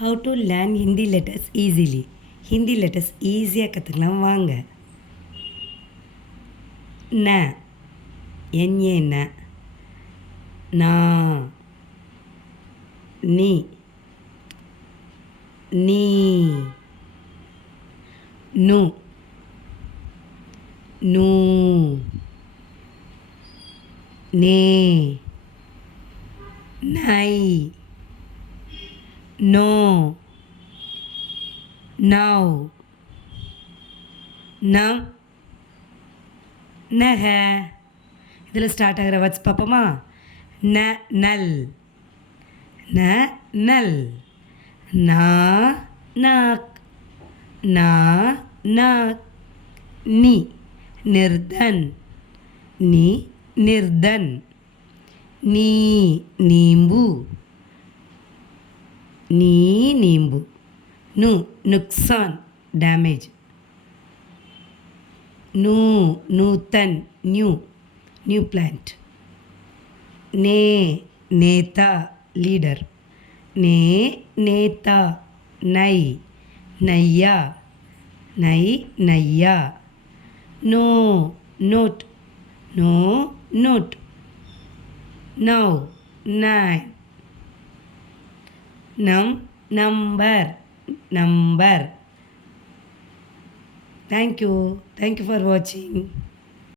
How to learn Hindi letters easily Hindi letters ஈஸியாக கற்றுக்கலாம் வாங்க. ந. என்ஏ ந. நா. நீ. நீ. நு. நூ. நே. நை. நோ நவ் நம் நக இதில் ஸ்டார்ட் ஆகிற வச்சு பார்ப்போமா? ந நல். ந நல். நா நாக். நா நாக். நி நிர்தன். நீ நிர்தன். நீ நீம்பு. நீ நீம்பு நு நுக்சான் டேமேஜ் நூ நூத்தன் நியூ நியூ பிளான்ட் நே நேதா லீடர் நே நேதா நை நையா நை நையா no note no note now nine நம் number number thank you thank you for வாட்சிங்